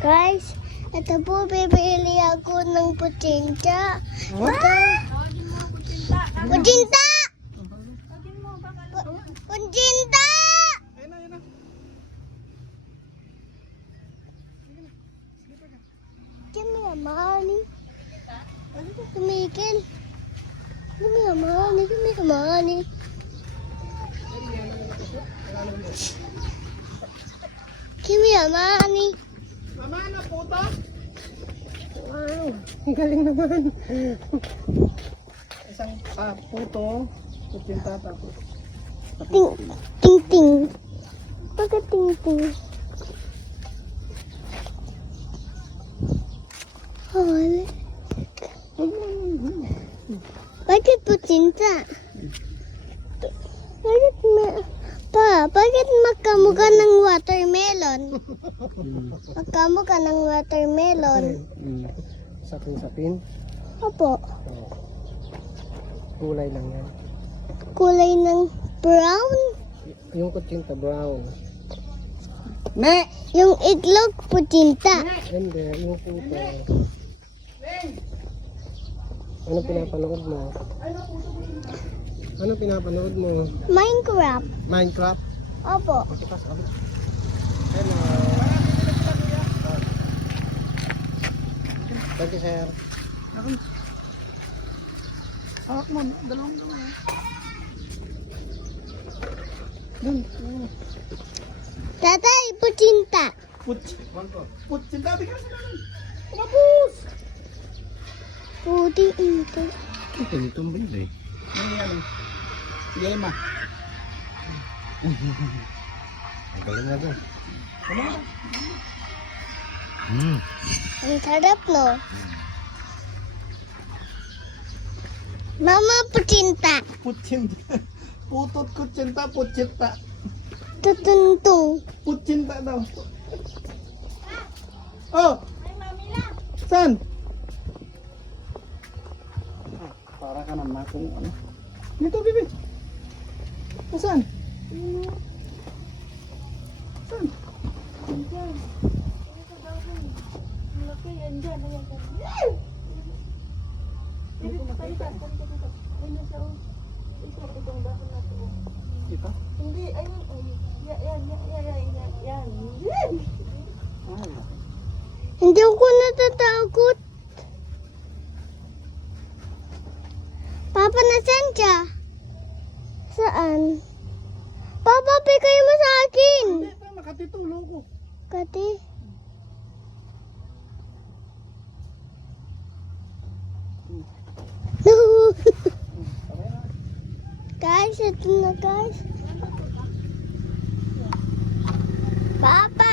Guys, ito po, bibili ako ng putsinta. Putsinta! Putsinta! Give me a money. Tumigil. Give me a money. Give me a money. Give me a money. Mama na puto? Wow, ang galing naman. Isang puto, kutsinta tapos. Ting, ting, ting. Bakit ting, ting? Oh, bakit putsinta? Bakit magkamukha ng watermelon? Magkamukha ng watermelon. Sapin-sapin. Opo. Kulay lang yan. Kulay ng brown. Yung kutsinta brown. Ne! Yung itlog putsinta. Hindi, yung puto. Ano pinapanood mo? Ano pinapanood mo? Minecraft. Minecraft? Opo. Pakipas ulit. Hello. Thank you, sir. Hawak mo, dalawang gawin. Dun. Tatay, putsinta. Putsinta, bigyan sila nun. Kumapus! Puting ito. Ito, itong baby. Ano yan? Yema. Ang galing na ito. Ang sarap, no? Mama, putsinta. Putsinta. Putot kutsinta, putsinta. Tutuntung. Putsinta daw. Oh! Saan? Para ka naman kung ano. Dito, bibi. Saan? Saan? Dito? Hindi, ayun. Yan. Hindi ako natatakot. Papa, nasan siya? Saan? Papa, bigay mo sa akin. Hindi, nakatitulo ko. Kati. No. Guys, ito na guys. Papa!